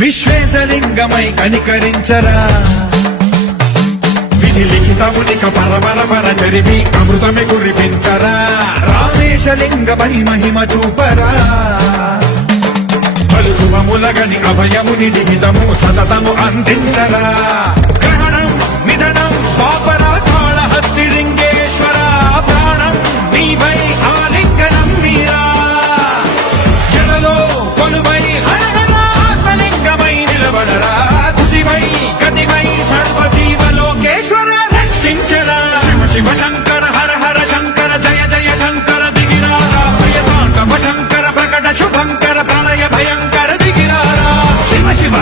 విశ్వేశలింగమై కనికరించరా విధి లిఖితమునిక పరపర జరిపి అమృతమి కురిపించరా రామేశలింగమై మహిమ చూపరా పలు శుభములగని అభయముని నిహితము సతతము అందించరా గ్రహణం నిధనం పాపరాధాళ హస్తిలింగేశ్వర ప్రాణం నీవై ఆలింగనం మీరా జలలో కొలువై హరహరాత్మలింగమై నిలబడరా తుదివై గతివై సర్వజీవలోకేశ్వర రక్షించరా శివ శివ శంకర హర హర శంకర జయ జయ శంకర దిగిరారా భయతాండవ శంకర ప్రకట శుభంకర ప్రళయ భయంకర దిగిరారా శివ శివ